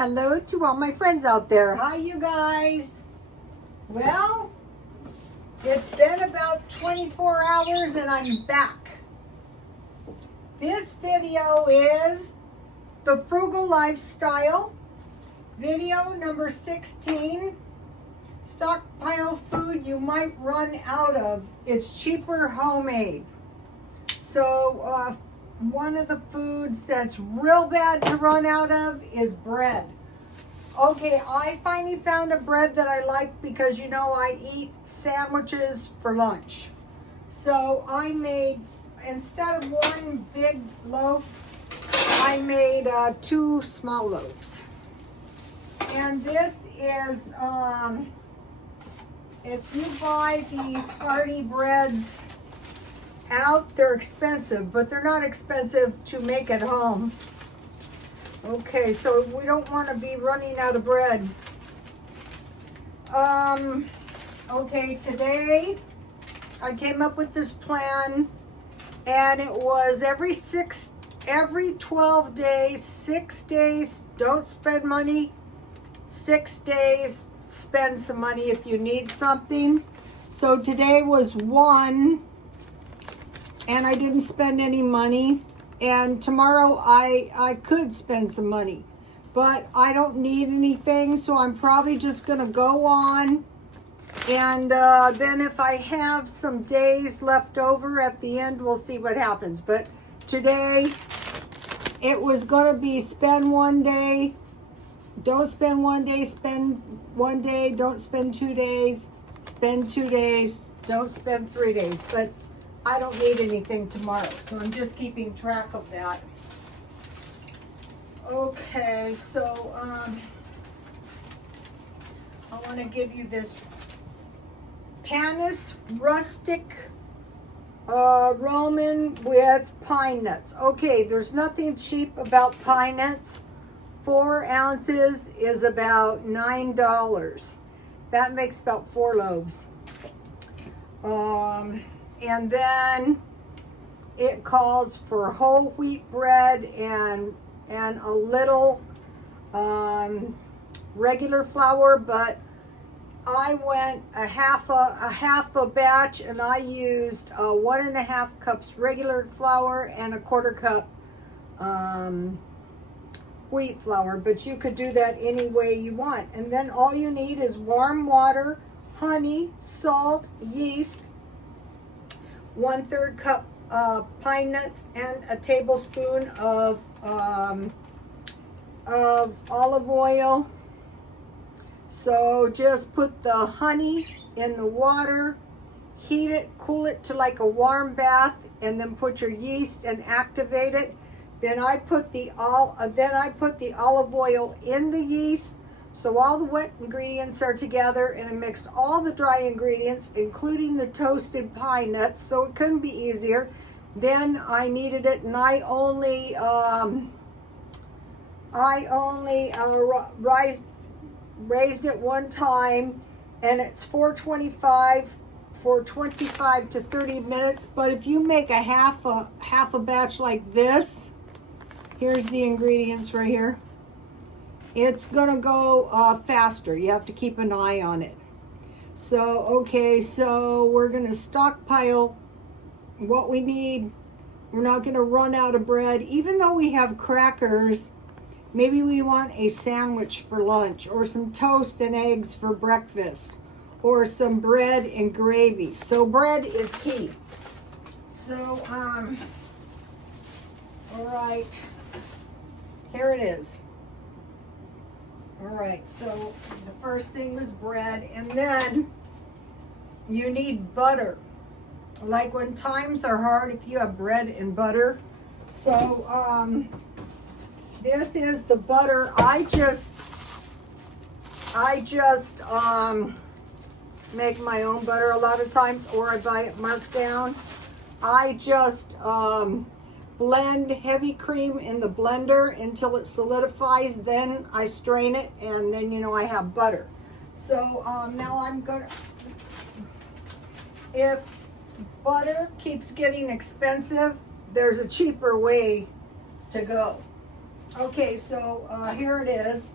Hello to all my friends out there. Hi, you guys. Well, it's been about 24 hours and I'm back. This video is the Frugal Lifestyle, video number 16. Stockpile food you might run out of. It's cheaper homemade. So, one of the foods that's real bad to run out of is bread. Okay, I finally found a bread that I like because you know I eat sandwiches for lunch. So I made, instead of one big loaf, I made 2 small loaves. And this is, if you buy these hearty breads out, they're expensive, but they're not expensive to make at home. Okay, so we don't want to be running out of bread. Okay, today I came up with this plan, and it was every 12 days, 6 days, don't spend money. 6 days, spend some money if you need something. So today was 1. And I didn't spend any money. And tomorrow I could spend some money. But I don't need anything, so I'm probably just going to go on. And then if I have some days left over at the end, we'll see what happens. But today, it was going to be spend 1 day. Don't spend 1 day, spend 1 day. Don't spend 2 days. Spend 2 days. Don't spend 3 days. But I don't need anything tomorrow, so I'm just keeping track of that. Okay, so I want to give you this Panis Rustic Roman with pine nuts. Okay, there's nothing cheap about pine nuts. 4 ounces is about $9. That makes about 4 loaves. And then it calls for whole wheat bread and a little regular flour, but I went a half a batch, and I used 1.5 cups regular flour and 1/4 cup wheat flour, but you could do that any way you want. And then all you need is warm water, honey, salt, yeast, 1/3 cup pine nuts, and a tablespoon of olive oil. So just put the honey in the water, heat it, cool it to like a warm bath, and then put your yeast and activate it. Then I put the olive oil in the yeast. So all the wet ingredients are together, and I mixed all the dry ingredients, including the toasted pine nuts, so it couldn't be easier. Then I kneaded it, and I only raised it 1 time, and it's 425 for 25 to 30 minutes. But if you make a half a batch like this, here's the ingredients right here. It's gonna go faster. You have to keep an eye on it. So, okay, so we're gonna stockpile what we need. We're not gonna run out of bread. Even though we have crackers, maybe we want a sandwich for lunch, or some toast and eggs for breakfast, or some bread and gravy. So bread is key. So, all right, here it is. All right, so the first thing was bread, and then you need butter. Like when times are hard, if you have bread and butter. So this is the butter. I just make my own butter a lot of times, or I buy it marked down. I just blend heavy cream in the blender until it solidifies. Then I strain it, and then you know I have butter. So now I'm gonna, if butter keeps getting expensive, there's a cheaper way to go. Okay, so here it is.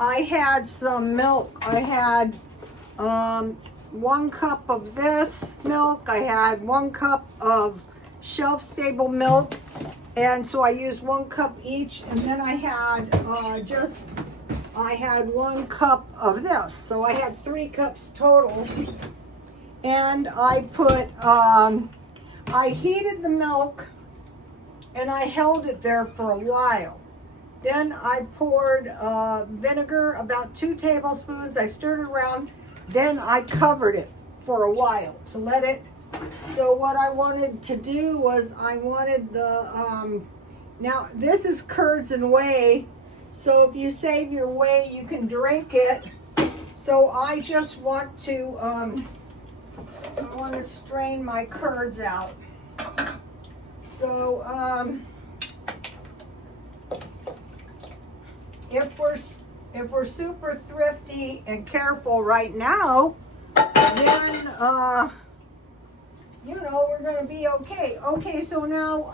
I had some milk. I had 1 cup of this milk. I had 1 cup of shelf-stable milk. And so I used 1 cup each. And then I had I had 1 cup of this. So I had 3 cups total. And I put, I heated the milk and I held it there for a while. Then I poured vinegar, about 2 tablespoons. I stirred it around. Then I covered it for a while to let it. So what I wanted to do was I wanted the, now this is curds and whey. So if you save your whey, you can drink it. So I just want to, I want to strain my curds out. So, if we're super thrifty and careful right now, then you know, we're gonna be okay. Okay, so now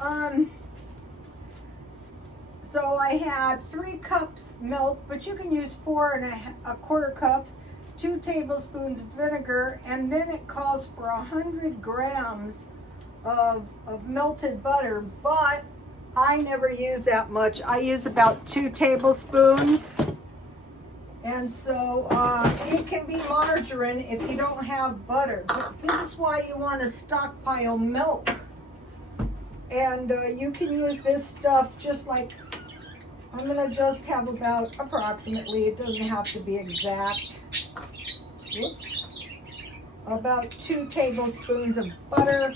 so I had 3 cups milk, but you can use 4 1/4 cups, 2 tablespoons of vinegar, and then it calls for 100 grams of melted butter, but I never use that much. I use about 2 tablespoons. And so it can be margarine if you don't have butter. But this is why you want to stockpile milk. And you can use this stuff just like, I'm going to just have about approximately, it doesn't have to be exact. Whoops. About 2 tablespoons of butter.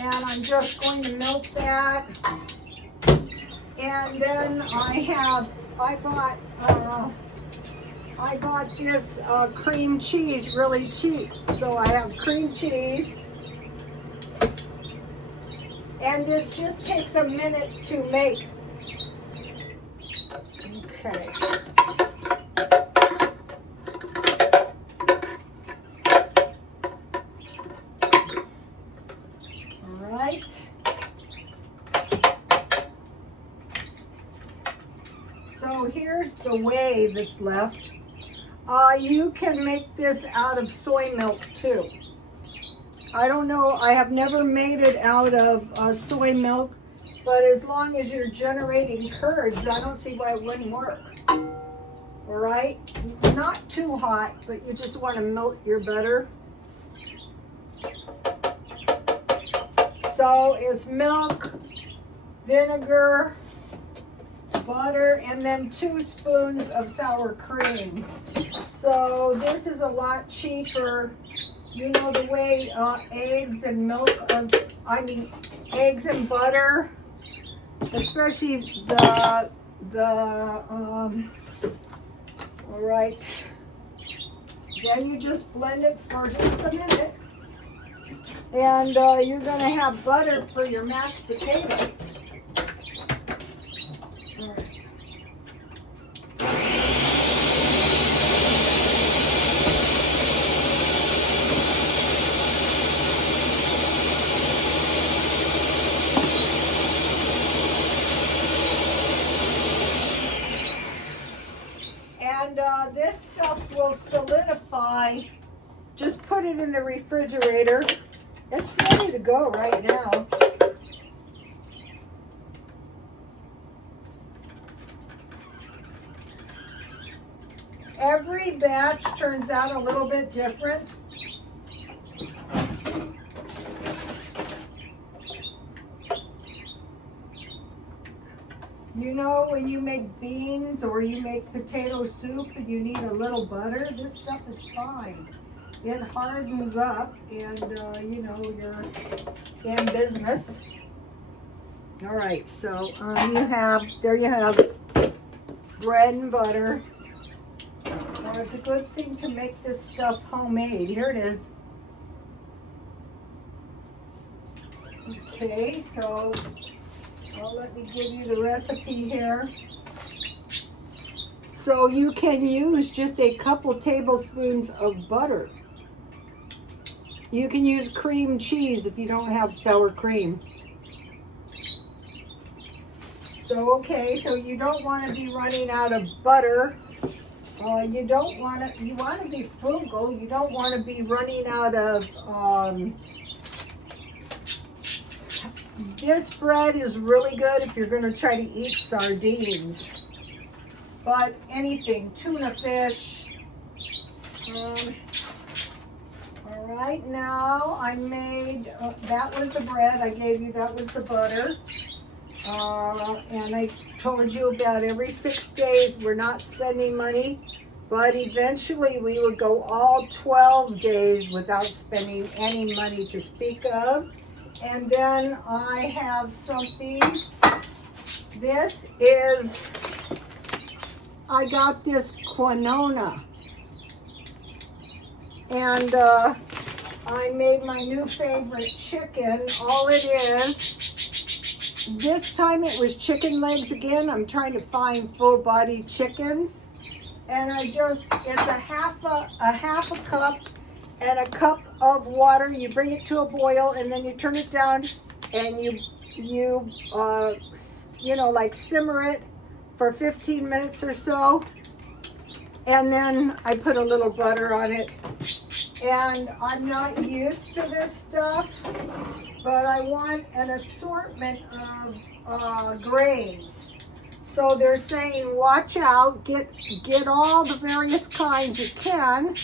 And I'm just going to melt that. And then I bought this cream cheese really cheap. So I have cream cheese. And this just takes a minute to make. Okay. So here's the whey that's left. You can make this out of soy milk too. I don't know, I have never made it out of soy milk, but as long as you're generating curds, I don't see why it wouldn't work. All right, not too hot, but you just want to melt your butter. So it's milk, vinegar, butter, and then 2 spoons of sour cream. So this is a lot cheaper. You know the way eggs and milk are, eggs and butter, especially all right. Then you just blend it for just a minute. And you're gonna have butter for your mashed potatoes. And this stuff will solidify. Just put it in the refrigerator. It's ready to go right now. Every batch turns out a little bit different. You know, when you make beans or you make potato soup and you need a little butter, this stuff is fine. It hardens up and, you know, you're in business. All right, so there you have bread and butter. Well, it's a good thing to make this stuff homemade. Here it is. Okay, so let me give you the recipe here. So you can use just a couple tablespoons of butter. You can use cream cheese if you don't have sour cream. So, okay, so you don't want to be running out of butter. You want to be frugal. You don't want to be running out of, this bread is really good if you're going to try to eat sardines. But anything, tuna fish. All right, now I made, that was the bread I gave you, that was the butter. And I told you about every 6 days we're not spending money, but eventually we would go all 12 days without spending any money to speak of. And then I have something, this is, I got this quinoa, and I made my new favorite chicken. All it is, this time it was chicken legs again. I'm trying to find full-bodied chickens. And it's a half a cup and a cup of water. You bring it to a boil and then you turn it down and you know, like simmer it for 15 minutes or so. And then I put a little butter on it. And I'm not used to this stuff, but I want an assortment of grains. So they're saying, watch out, get all the various kinds you can.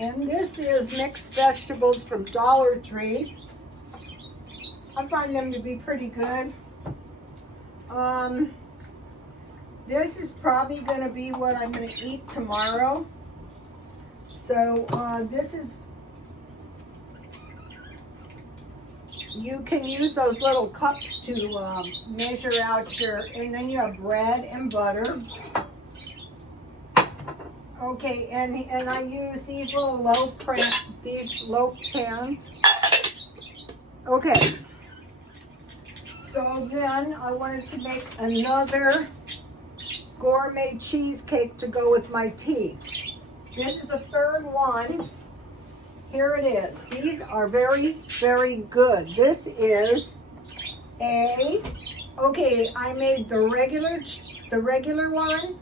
And this is mixed vegetables from Dollar Tree. I find them to be pretty good. This is probably going to be what I'm going to eat tomorrow. So this is, you can use those little cups to measure out and then you have bread and butter. Okay, and I use these little loaf pans. Okay. So then I wanted to make another gourmet cheesecake to go with my tea. This is the third one. Here it is. These are very, very good. This is okay, I made the regular one.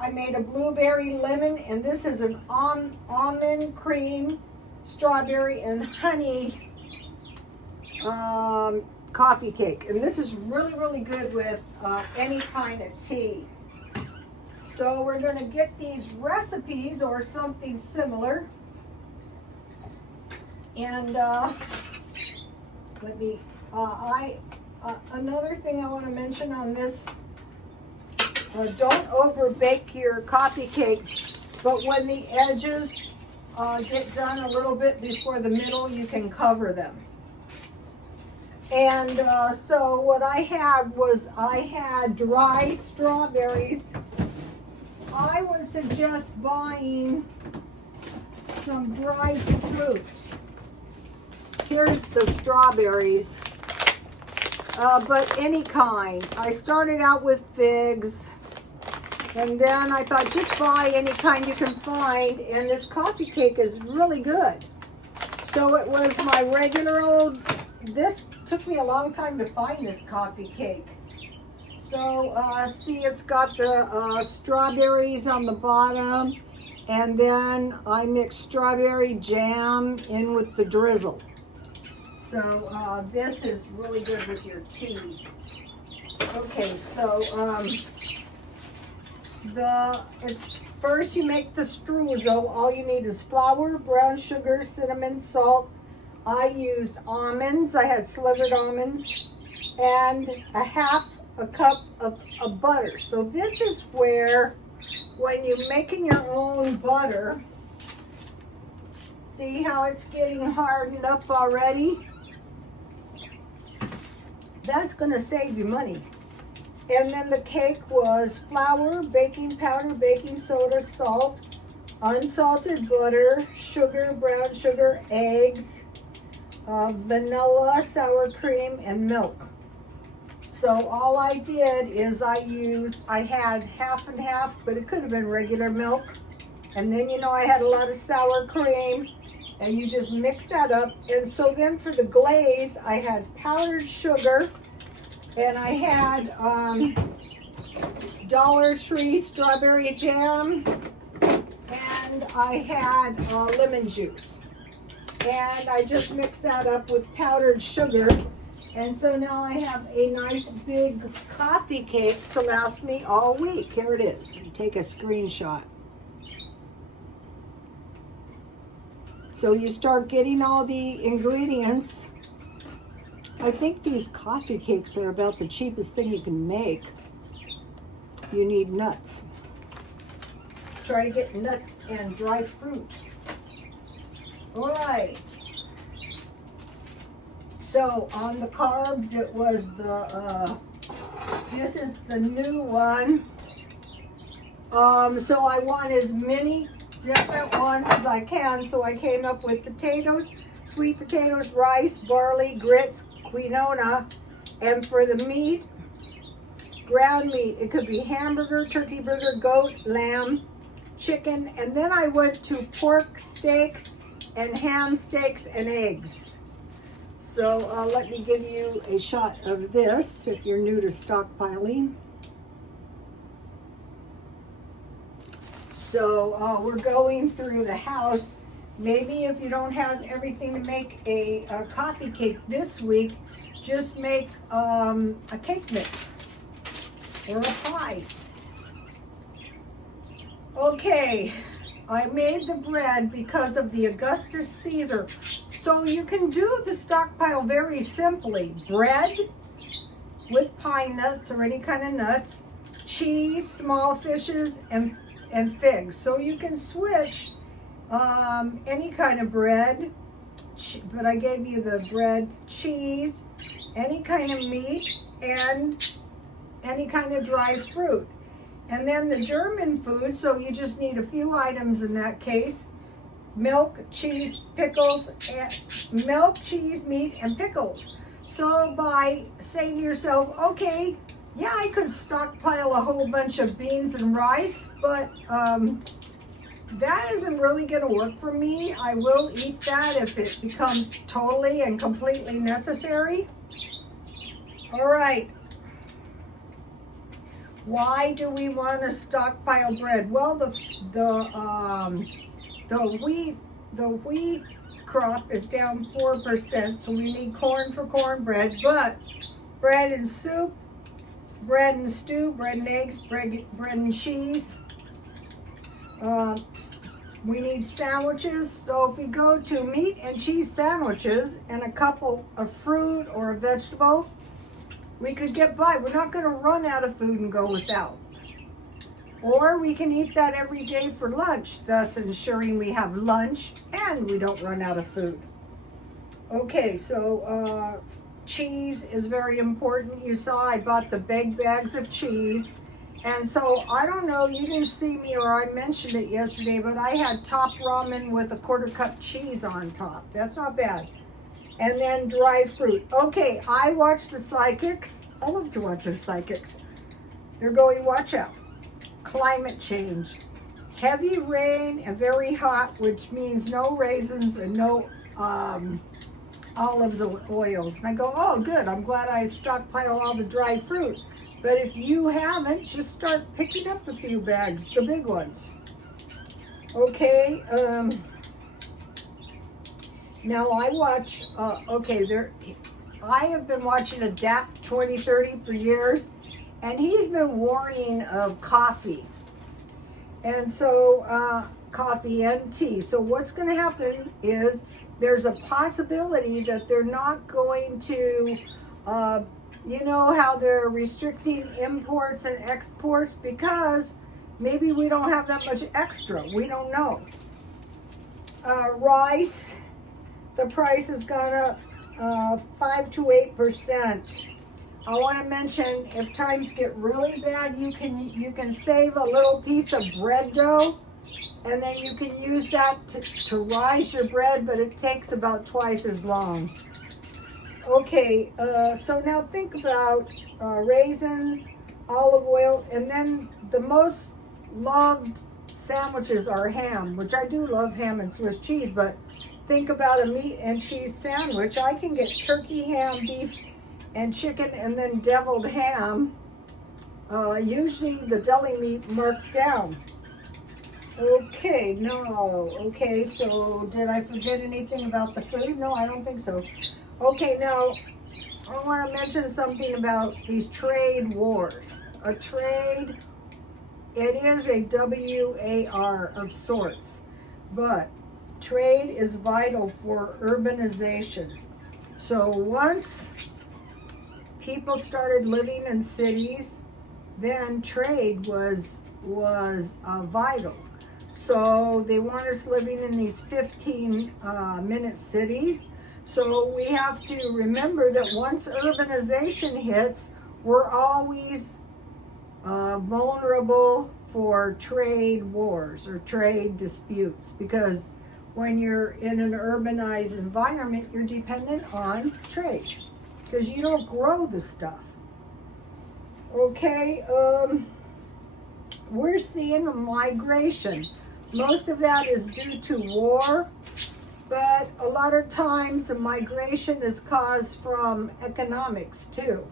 I made a blueberry lemon, and this is an almond cream, strawberry, and honey coffee cake. And this is really, really good with any kind of tea. So we're going to get these recipes or something similar. And another thing I want to mention on this, don't over bake your coffee cake, but when the edges get done a little bit before the middle, you can cover them. And so what I had was dry strawberries. I would suggest buying some dried fruit. Here's the strawberries, but any kind. I started out with figs, and then I thought just buy any kind you can find, and this coffee cake is really good. So it was my regular old, this took me a long time to find this coffee cake. So see, it's got the strawberries on the bottom, and then I mix strawberry jam in with the drizzle. So this is really good with your tea. Okay, so first you make the streusel. All you need is flour, brown sugar, cinnamon, salt. I used almonds. I had slivered almonds, and half a cup of butter. So this is where, when you're making your own butter, see how it's getting hardened up already? That's going to save you money. And then the cake was flour, baking powder, baking soda, salt, unsalted butter, sugar, brown sugar, eggs, vanilla, sour cream, and milk. So all I did is I had half and half, but it could have been regular milk. And then, you know, I had a lot of sour cream, and you just mix that up. And so then for the glaze, I had powdered sugar, and I had Dollar Tree strawberry jam, and I had lemon juice. And I just mixed that up with powdered sugar. And so now I have a nice big coffee cake to last me all week. Here it is. Take a screenshot. So you start getting all the ingredients. I think these coffee cakes are about the cheapest thing you can make. You need nuts. Try to get nuts and dry fruit. All right. So on the carbs, it was the, this is the new one. So I want as many different ones as I can. So I came up with potatoes, sweet potatoes, rice, barley, grits, quinoa, and for the meat, ground meat. It could be hamburger, turkey burger, goat, lamb, chicken, and then I went to pork steaks and ham steaks and eggs. So let me give you a shot of this if you're new to stockpiling. So we're going through the house. Maybe if you don't have everything to make a coffee cake this week, just make a cake mix or a pie. Okay, I made the bread because of the Augustus Caesar. So you can do the stockpile very simply. Bread with pine nuts or any kind of nuts, cheese, small fishes, and figs. So you can switch any kind of bread, but I gave you the bread, cheese, any kind of meat, and any kind of dry fruit. And then the German food, so you just need a few items in that case. Milk, cheese, pickles, and milk, cheese, meat, and pickles. So by saying to yourself, okay, yeah, I could stockpile a whole bunch of beans and rice, but that isn't really going to work for me. I will eat that if it becomes totally and completely necessary. All right. Why do we want to stockpile bread? Well, the wheat crop is down 4%, so we need corn for cornbread, but bread and soup, bread and stew, bread and eggs, bread and cheese. We need sandwiches, so if we go to meat and cheese sandwiches and a couple of fruit or a vegetable, we could get by. We're not going to run out of food and go without. Or we can eat that every day for lunch, thus ensuring we have lunch and we don't run out of food. Okay, so cheese is very important. You saw I bought the big bags of cheese. And so, I don't know, you didn't see me or I mentioned it yesterday, but I had top ramen with a 1/4 cup cheese on top. That's not bad. And then dry fruit. Okay, I watch the psychics. I love to watch their psychics. They're going, watch out. Climate change. Heavy rain and very hot, which means no raisins and no olives or oils. And I go, oh, good. I'm glad I stockpile all the dry fruit. But if you haven't, just start picking up a few bags, the big ones. Okay, now I watch, I have been watching Adapt 2030 for years, and he's been warning of coffee. And so, coffee and tea. So what's going to happen is there's a possibility that they're not going to, you know how they're restricting imports and exports because maybe we don't have that much extra. We don't know. Rice. The price has gone up 5 to 8%. I want to mention if times get really bad, you can save a little piece of bread dough, and then you can use that to rise your bread, but it takes about twice as long. Okay, so now think about raisins, olive oil, and then the most loved sandwiches are ham, which I do love ham and Swiss cheese, but think about a meat and cheese sandwich. I can get turkey, ham, beef, and chicken, and then deviled ham. Usually the deli meat marked down. Okay, no. Okay, so did I forget anything about the food? No, I don't think so. Okay, now I want to mention something about these trade wars. A trade, it is a WAR of sorts, but trade is vital for urbanization. So once people started living in cities, then trade was vital. So they want us living in these 15-minute cities. So we have to remember that once urbanization hits, we're always vulnerable for trade wars or trade disputes, because when you're in an urbanized environment, you're dependent on trade because you don't grow the stuff. Okay, we're seeing a migration. Most of that is due to war, but a lot of times the migration is caused from economics too.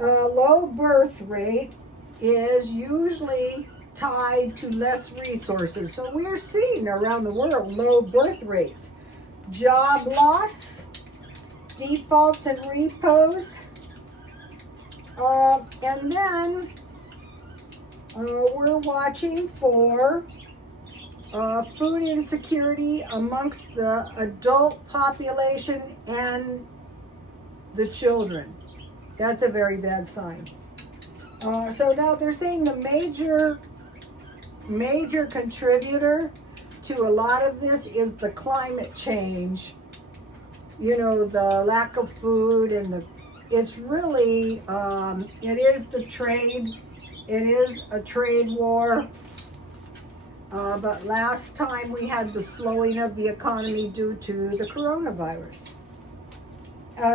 A low birth rate is usually tied to less resources. So we're seeing around the world low birth rates, job loss, defaults and repos, and then we're watching for food insecurity amongst the adult population and the children. That's a very bad sign. So now they're saying the major contributor to a lot of this is the climate change. You know, the lack of food, and it's really, it is the trade. It is a trade war. But last time we had the slowing of the economy due to the coronavirus.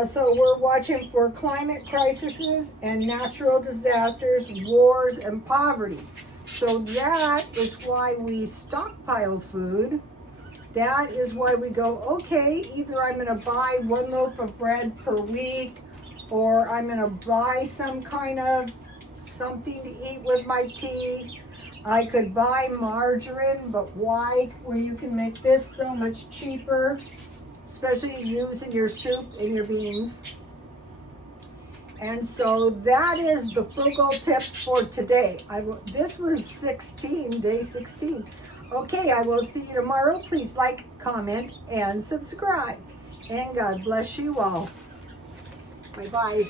So we're watching for climate crises and natural disasters, wars, and poverty. So that is why we stockpile food. That is why we go, okay, either I'm going to buy 1 loaf of bread per week, or I'm going to buy some kind of something to eat with my tea. I could buy margarine, but why, when you can make this so much cheaper, especially using your soup and your beans. And so that is the frugal tips for today. This was day 16. Okay, I will see you tomorrow. Please like, comment, and subscribe. And God bless you all. Bye-bye.